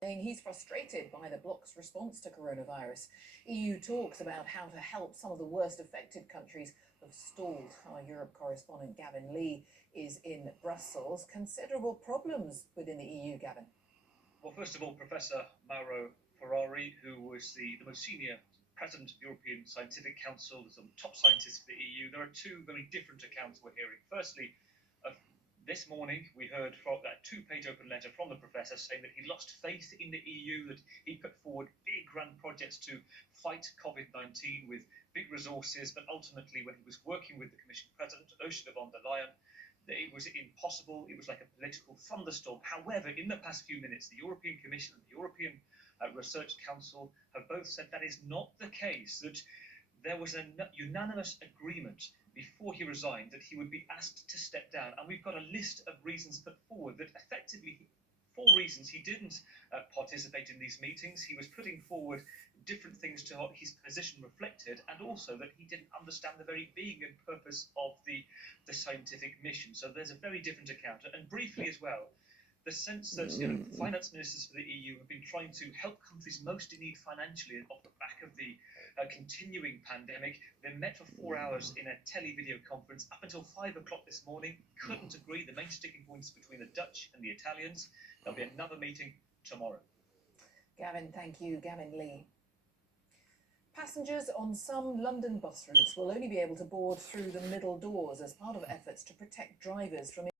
saying he's frustrated by the bloc's response to coronavirus. EU talks about how to help some of the worst affected countries have stalled. Our Europe correspondent Gavin Lee is in Brussels. Considerable problems within the EU, Gavin. Well, first of all, Professor Mauro Ferrari, who was the most senior president of the European Scientific Council, the top scientist of the EU. There are two very different accounts we're hearing. Firstly, this morning we heard from that two-page open letter from the professor saying that he lost faith in the EU, that he put forward big grand projects to fight COVID-19 with big resources, but ultimately when he was working with the Commission President, Ursula von der Leyen, it was impossible. It was like a political thunderstorm. However, in the past few minutes, the European Commission and the European Research Council have both said that is not the case, that there was a unanimous agreement before he resigned that he would be asked to step down. And we've got a list of reasons put forward that effectively, 4 reasons he didn't participate in these meetings. He was putting forward different things to what his position reflected, and also that he didn't understand the very being and purpose of the scientific mission. So there's a very different account. And briefly as well, the sense that finance ministers for the EU have been trying to help countries most in need financially off the back of the continuing pandemic. They met for 4 hours in a tele-video conference up until 5 o'clock this morning. Couldn't agree. The main sticking points between the Dutch and the Italians. There'll be another meeting tomorrow. Gavin, thank you. Gavin Lee. Passengers on some London bus routes will only be able to board through the middle doors as part of efforts to protect drivers from